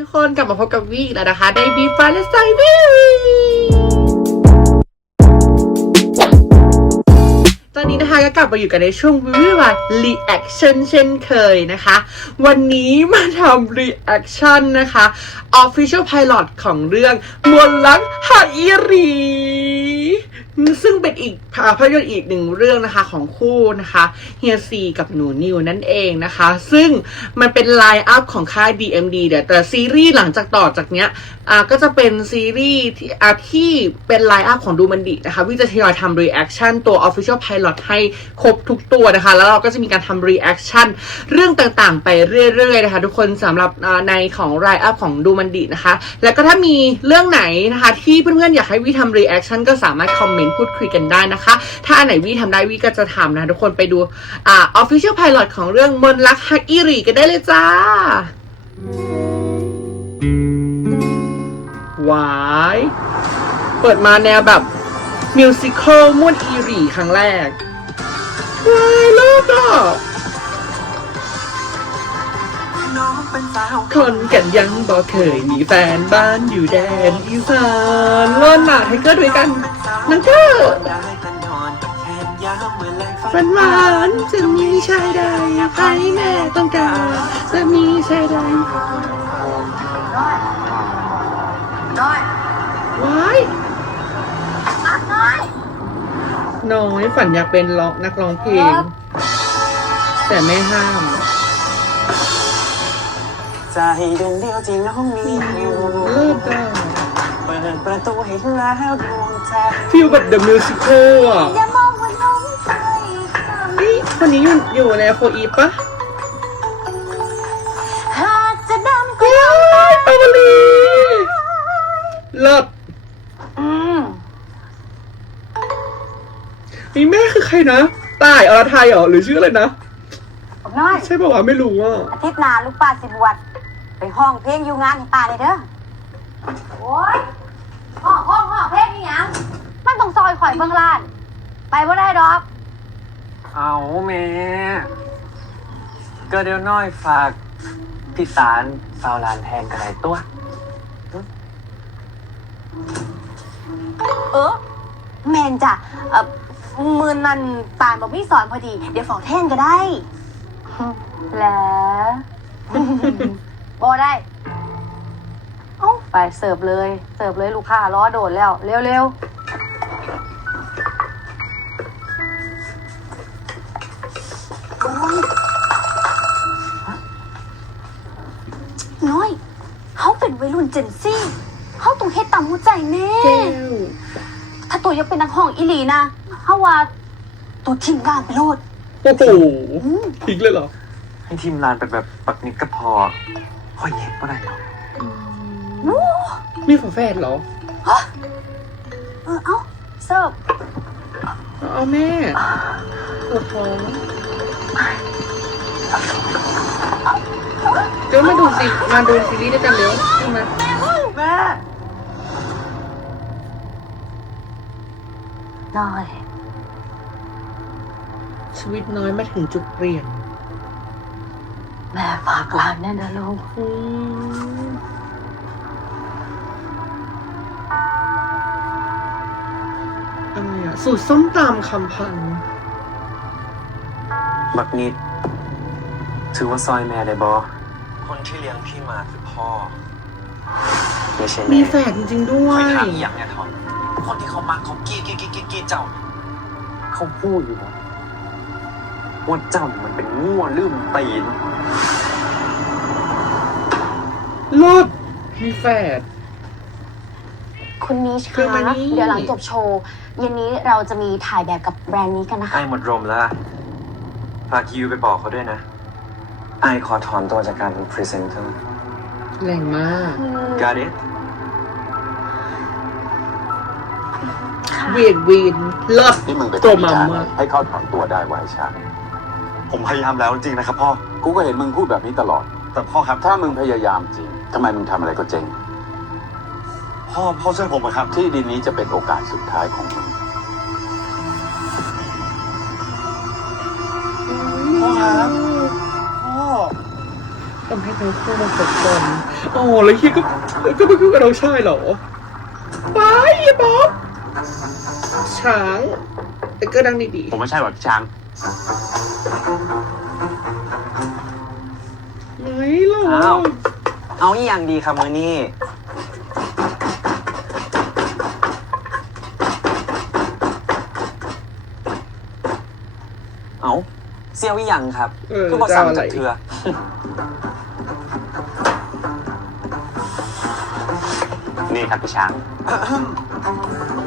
ทุกคนกลับมาพบกับวีอีกแล้วนะคะในบีฟ้าและไซบีตอนนี้นะคะก็กลับมาอยู่กันในช่วงวิวว่า reaction เช่นเคยนะคะ วันนี้มาทำ reaction นะคะ official pilot ของเรื่องมวลลักหาอิรี ซึ่งเป็นอีกภาพยนตร์อีกหนึ่งเรื่องนะคะของคู่นะคะเฮียซีกับหนูนิวนั่นเองนะคะ ซึ่งมันเป็นไลน์อัพของค่าย DMD เดี๋ยวแต่ซีรีส์หลังจากต่อจากเนี้ยอ่าก็จะเป็นซีรีส์ที่อ่าที่เป็นไลน์อัพของดูมันดินะคะวิจะทยอยทำ reaction ตัว official pilot ให้ครบทุกตัวนะคะ แล้วเราก็จะมีการทำ reaction เรื่องต่างๆ ไปเรื่อยๆนะคะ ทุกคนสำหรับในของไลน์อัพของดูมันดินะคะ แล้วก็ถ้ามีเรื่องไหนนะคะที่เพื่อนๆอยากให้วิทำ reaction ก็สามารถคอมเมนต์พูดคุยกันได้นะคะ ถ้าอันไหนวิทำได้วิก็จะทำนะ ทุกคนไปดูอ่า official pilot ของเรื่องมนต์รักฮักอิริกันได้เลยจ้า วาย เปิดมาแนวแบบมิวสิควลม่วนอีรีครั้งแรกวายลิศอะคนกันยังบอกเคยมีแฟนบ้านอยู่แดนอีสานล่นหนาไทเกอร์ด้วยกัน นั่นก็ฝันหวานจะมีชายใดใครแม่ต้องการจะมีชายใดน้อยว้ายน้อยน้อยฝันอยากเป็นร้องนักร้องเพลงแต่ไม่ห้ามใจดวงเดียวที่น้องมีอยู่เลิศอะเปิดประตูให้แล้วดวงใจ ฟิลแบบ The Musical อะอย่ามองว่าน้องใจนี่คนนี้อยู่อยู่ในโฟอีปะหากจะดำก็ว้ายปาวลีเลิศอืมนี่แม่คือใครนะตายอรไทยเหรอหรือชื่ออะไรนะบอกน้อยใช่ป่าวะไม่รู้อะอาทิตย์หน้าลูกป้าสิบวชไปห้องเพลงอยู่งานให้ป้าเลยเด้อโอ้ย ห้องห้องห้องเพลงนี่ยังมันต้องซอยข่อยเบิ่งลานไปบ่ได้ดอก เอาแม่ก็เดี๋ยวน้อยฝากพี่สารสาวลานแทนกันไหนตัว เออแมนจ้ะเอ่อมือนันปานบอกพี่สอนพอดี เดี๋ยวฝอกแท่นก็ได้ แล้วบอได้เอ้า ไปเสิร์ฟเลยเสิร์ฟเลยลูกค้ารอโดดแล้ว เร็วเร็วน้อยเขาเป็นวัยรุ่นเจนซี่เขาต้องเฮ็ดตามหัวใจแน่แก้วถ้าตัวยังเป็นนักห้องอีหลีนะเฮาว่าตัวทิ้งงานไปโลดโอ้โหพลิกเลยเหรอ ให้ทีมลานเป็นแบบปักนิดก็พอค่อยเย็บก็ได้หรอก มีฝาแฝดเหรอ เออเอ้าเสิร์ฟเอาแม่ปวดท้องเดี๋ยวมาดูสิมาดูซีรีส์ด้วยกันเร็วใช่ไหมแม่น้อยชีวิตน้อยมาถึงจุดเปลี่ยน แม่ฝากร้านแน่นะลูก อืม สูตรส้มตำคำพันธ์บักนิด ถือว่าซอยแม่ได้บอคนที่เลี้ยงพี่มาคือพ่อ ไม่ใช่มีแม่แฝดจริงๆด้วคอยยถามอีกอย่างเนี่ยทอนคนที่เขามาเขากรีดกรีดกรีดกรีดกรีดเจ้า เขาพูดอยู่นะว่าเจ้ามันเป็นง่วลืมตีนรอดมีแฝด คุณนิชคือคะมานี่เดี๋ยวหลังจบโชว์เย็นนี้เราจะมีถ่ายแบบกับแบรนด์นี้กันนะคะ ไอ้หมดรมแล้วล่ะฝากยูไปบอกเขาด้วยนะ ไอ้ขอถอนตัวจากการเป็นพรีเซนเตอร์แรงมาก Got it เวียนวีนเลิศนี่มึงไปตัวทำมัวิมจารณ์มากให้เขาถอนตัวได้ไวชาผมพยายามแล้วจริงๆนะครับพ่อ กูก็เห็นมึงพูดแบบนี้ตลอด แต่พ่อครับ ถ้ามึงพยายามจริงทำไมมึงทำอะไรก็เจ๊ง พ่อพ่อช่วยผมนะครับ ที่ดินนี้จะเป็นโอกาสสุดท้ายของมึงพ่อครับพ่อทำให้ทั้งคู่มาพบกันอ๋อแล้วเฮียก็ก็ไปคู่กับน้องชายเหรอไปเฮียบ๊อบช้างแต่ก็ดังดีผมไม่ใช่แบบช้างๆไม่หรออ้าวเอาอีอย่างดีครับมือนี่เอา เซียวอีหยังครับ เออคือบอกจะสั่เอางอะไรจากเถือ นี่ครับพี่ช้าง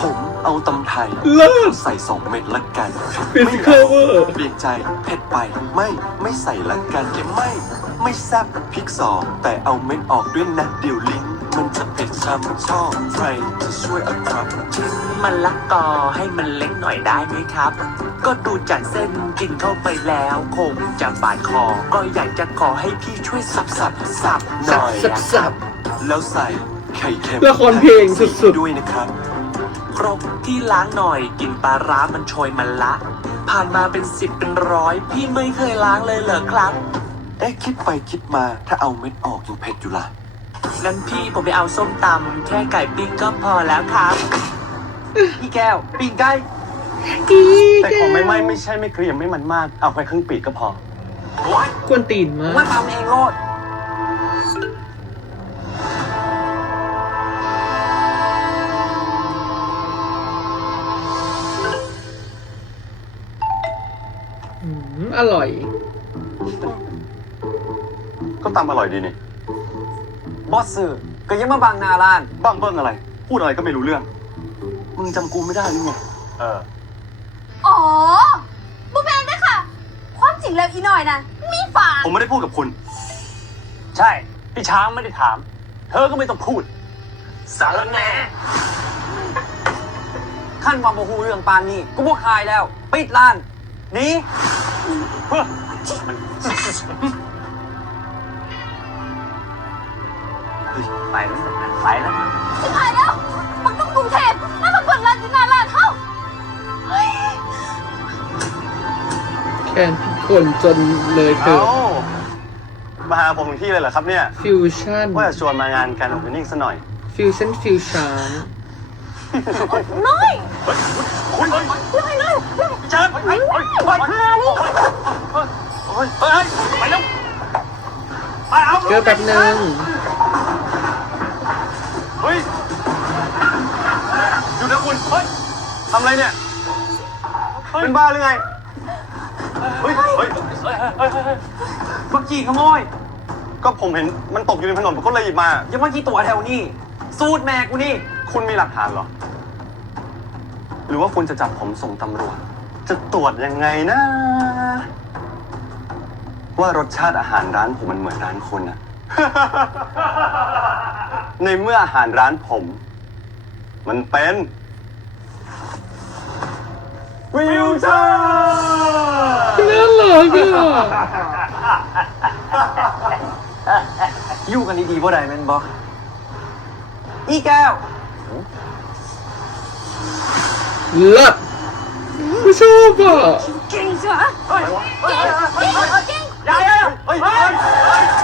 ผมเอาตำไทยเลิศ ใส่สองเม็ดละกัน เป็นไม่เคเวอร์เปลี่ยนใจเผ็ดไปไม่ไม่ใส่ละกันไม่ ไม่แซ่บพริกสองแต่เอาเม็ดออกด้วยนะเดี๋ยวลิ้น มันจะเผ็ดช้ำชอบใครจะช่วยเอาครับชิ้นมันละกอให้มันเล็กหน่อยได้ไหมครับ ก็ดูจากเส้นกินเข้าไปแล้ว คงจะบาดคอ ก็อยากจะขอให้พี่ช่วยสับสับสับหสัน่บอยสับนะคสัรับบแล้วใส่ไข่เค็มละครเพลงสุดๆด้วยนะครับครกที่ล้างหน่อยกินปลาร้ามันโชยมันละ ผ่านมาเป็นสิบเป็นร้อย พี่ไม่เคยล้างเลยเหรอครับ เอ๊ะคิดไปคิดมาถ้าเอาเม็ดออกยังเผ็ดอยู่ล่ะ งั้นพี่ผมไปเอาส้มตำแค่ไก่ปิ้งก็พอแล้วครับพี่แก้ว ปิ้งไก่อีแต่แกของไม่ไม่ไม่ใช่ไม่เกรียมไม่มันมาก เอาไปครึ่งปีกก็พอกวนตีนมามากตำเองโลดอืมอร่อย ก็ตำอร่อยดีนี่ บอสสื่อก็ยังมาบังหนาร้าน บ้างเบิ้งอะไร พูดอะไรก็ไม่รู้เรื่อง มึงจำกูไม่ได้หรือไงเออ อ๋อบุแมนด้วยค่ะ ความจริงแล้วอีหน่อยนะมีฝาผมไม่ได้พูดกับคุณ ใช่ พี่ช้างไม่ได้ถาม เธอก็ไม่ต้องพูด สารแหน่ขั้นวาโมฮูเรื่องปานนี้กูบ่คายแล้ว ปิดร้านหนี้ ไปแล้วไปแล้วสุดท้ายแล้ว มันต้องกรุงเทพแล้วมาเปิดร้านอยู่หน้าร้านเท่าเฮ้ยแคนคนจนเลยเธเอ้าอมาหาผมถึงที่เลยเหรอครับเนี่ย ฟิวชั่นว่าจะชวนมางานการโอเพนนิ่งซะหน่อย ฟิวชั่นฟิวช้างน้อยคุณเลยน้อยน้อยเชิญไปไปไปไปหานี่เฮ้ยไปแล้วไปเอา เกิดแป๊บนึง เฮ้ยอยู่นะคุณเฮ้ยทำอะไรเนี่ย เป็นบ้าหรือไง เฮ้ย เฮ้ยบักกี้ขโมยก็ผมเห็นมันตกอยู่ในถนนผมก็เลยหยิบมา ยังมากี่ตัวแถวนี้สูตรแม่กูนี่ คุณมีหลักฐานเหรอ หรือว่าคุณจะจับผมส่งตำรวจ จะตรวจยังไงนะ ว่ารสชาติอาหารร้านผมมันเหมือนร้านคุณอะ ในเมื่ออาหารร้านผม มันเป็น วิวเชอร์น่ารักอะอยู่กันดีๆบ่ได้แม่นบ่อีแก้วเลิศไม่ชอบอะ เก่งเชียวเก่งเก่งเก่ง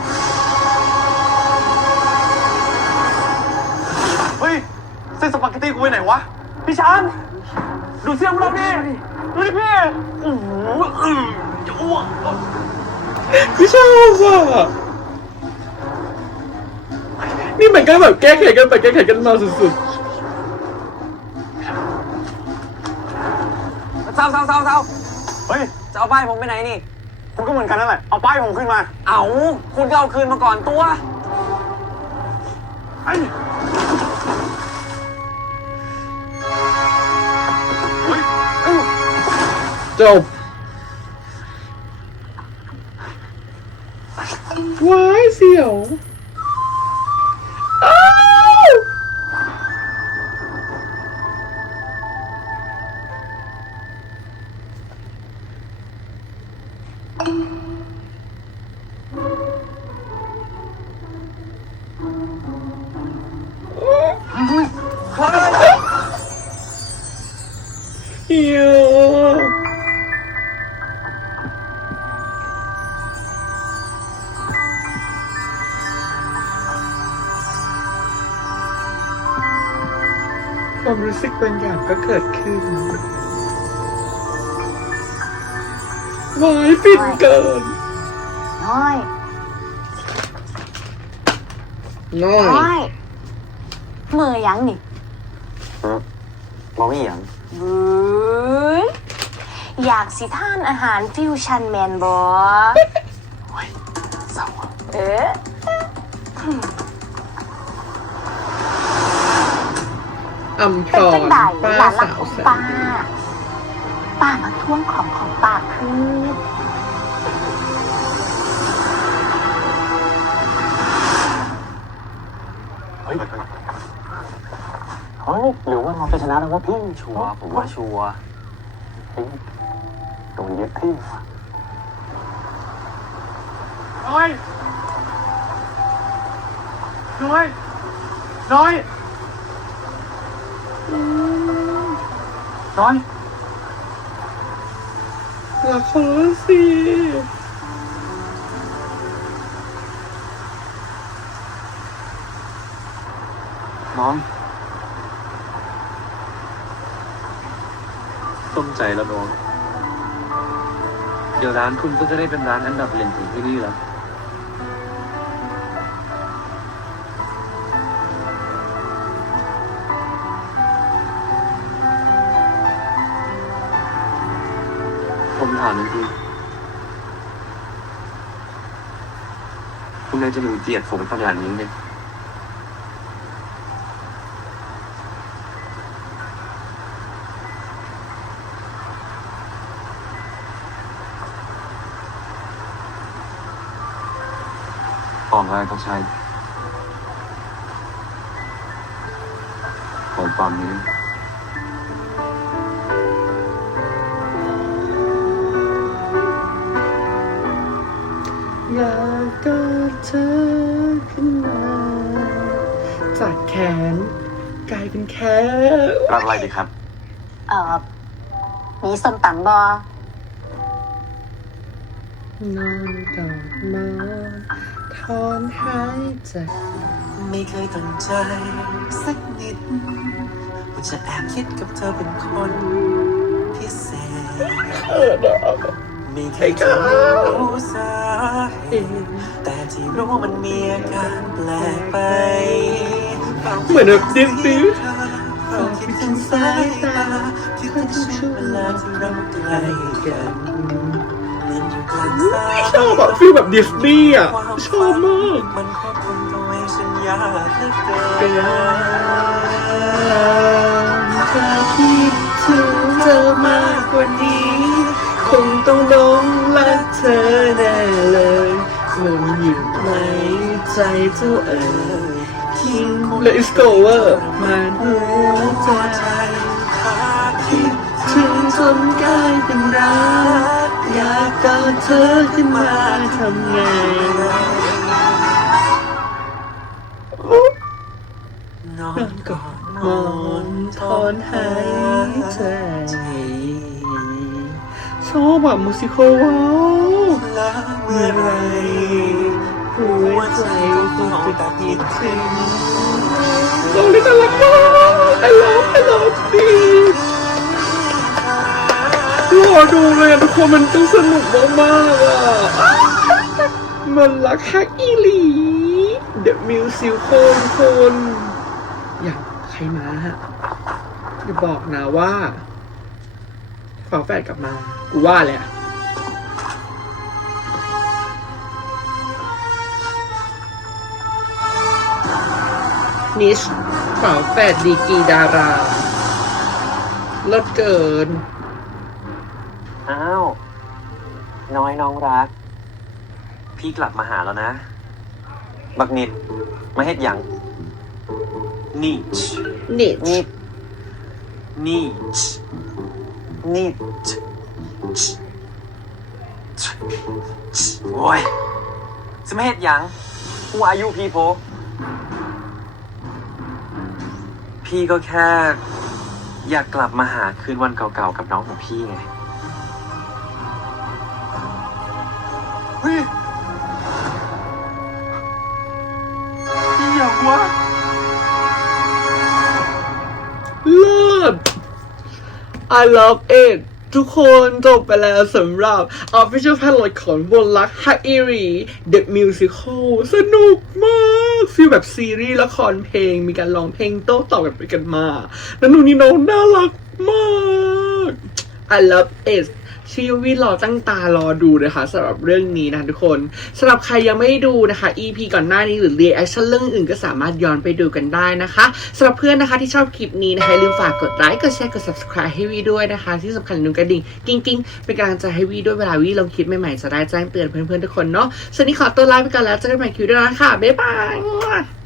เส้นสปาเกตตี้กูไปไหนวะ พี่ช้างดูเสี้ยมเราดิดูดิพี่โอ้โหอือจะอ้วกไม่ชอบอะนี่เหมือนกันแบบแก้แค้นกันไปแก้แค้นกันมาสุดเศร้าเศร้าเศร้าเศร้าเฮ้ย จะเอาป้ายผมไปไหนนี่ คุณก็เหมือนกันนั่นแหละ เอาป้ายผมขึ้นมา เอาคุณก็เอาคืนมาก่อนตัวเฮ้ Dope. Why is he old? รู้สึกบางอย่างก็เกิดขึ้นวายฟินเกินน้อย น้อน้อยยมือยังนี่มองไม่เห็นบื้ยอยากสิท่านอาหารฟิวชั่นแมนบอเศร้าอะเอ๊ อำพเป็นรจังไดป้าหลานหลักสาวของแสป้านป้ามาท่วงของของป้าคือเฮ้ยเฮ้ยหรือว่าเราจะชนะแล้ววะพี่ชัวร์ผมว่าชัวร์เฮ้ยโดนยึดที่ว่ะน้อย น้อย น้อย น้อยรักเขาสิน้องต้มใจแล้วน้อง เดี๋ยวร้านคุณก็จะได้เป็นร้านอันดับหนึ่งของที่นี่แล้ว ผมถามจริงๆคุณนายจะหนูเกลียดผมขนาดนี้เนี่ยของอะไรก็ใช่ของความนี้ แขน กลายเป็นแค่รับอะไรดีครับ เอ่อมีส้มตำบอนอนกอดมาถอนหายใจไม่เคยตั้งใจสักนิดว่าจะแอบคิดกับเธอเป็นคนพิเศษไม่เคยจะรู้สาเหตุแต่ที่รู้มันมีอาการแปลกไป เหมือนแบบดิสนีย์เฝ้าคิดถึงสายตาคิดถึงช่วงเวลาที่เราใกล้กันเหมือนอยู่กลางสายชอบแบบฟีลแบบดิสนีย์อะชอบมากมันควบคุมตัวเองฉันยากเหลือเกินนจะคิดถึงเธอมากกว่านี้ คงต้องลงรักเธอแน่เลยมันอยู่ในใจเจ้าเอ๋ย คิงและอิสโกเวอร์มันหัวใจถ้าคิดถึงจนกลายเป็นรักอยากกอดเธอขึ้นมาทำไงนอนกอดมอนถอนหายใจชอบแบบมูสิคอลว้าวล้วเมื่อไรหัวใจก็จะคิดถึง เราเล่น่ารักมาก I love I love ดีรอดูเลยอะทุกคนมันต้องสนุกมากๆอะ มันรักฮักอีหลี The Musical ทุกคนอยากใครมาฮะอย่าบอกนะว่าฝาแฝดกลับมา กูว่าแหละ นิชฝาแฝดดีกรีดาราเลิศเกิน อ้าว น้อยน้องรัก พี่กลับมาหาแล้วนะ บักนิด มาเฮ็ดหยังนิชนิดนิดนิชนิดโอ้ยจะมาเฮ็ดหยังกูอายุพี่โพ พี่ก็แค่ อยากกลับมาหาคืนวันเก่าๆกับน้องของพี่ไงเฮ้ยพี่อยากวะเลิศ I love it ทุกคนจบไปแล้วสำหรับ Official Pilot ของบนรักฮักอีรี The Musical สนุกมาก ฟีลแบบซีรีส์ละครเพลง มีการร้องเพลงโต้ตอบกันไปกันมา แล้วหนูนี่น้องน่ารักมาก I love it ชีวิตรอตั้งตารอดูนะคะสำหรับเรื่องนี้นะทุกคนสำหรับใครยังไม่ดูนะคะ EP ก่อนหน้านี้หรือ reaction เรื่องอื่นก็สามารถย้อนไปดูกันได้นะคะสำหรับเพื่อนนะคะที่ชอบคลิปนี้นะคะอย่าลืมฝากกดไลค์กดแชร์กด subscribe ให้วีด้วยนะคะ ที่สำคัญอย่มกระดิ่งกิ้งกิ้งเป็นกำลังใจให้วีด้วยเวลาวีลงคลิปใหม่ๆจะได้แจ้งเตือนเพื่อนๆทุกคนเนาะส่วนนี้ขอตัวลาไปก่อนแล้วเจอกันใหม่คลิปหน้าค่ะบ๊ายบาย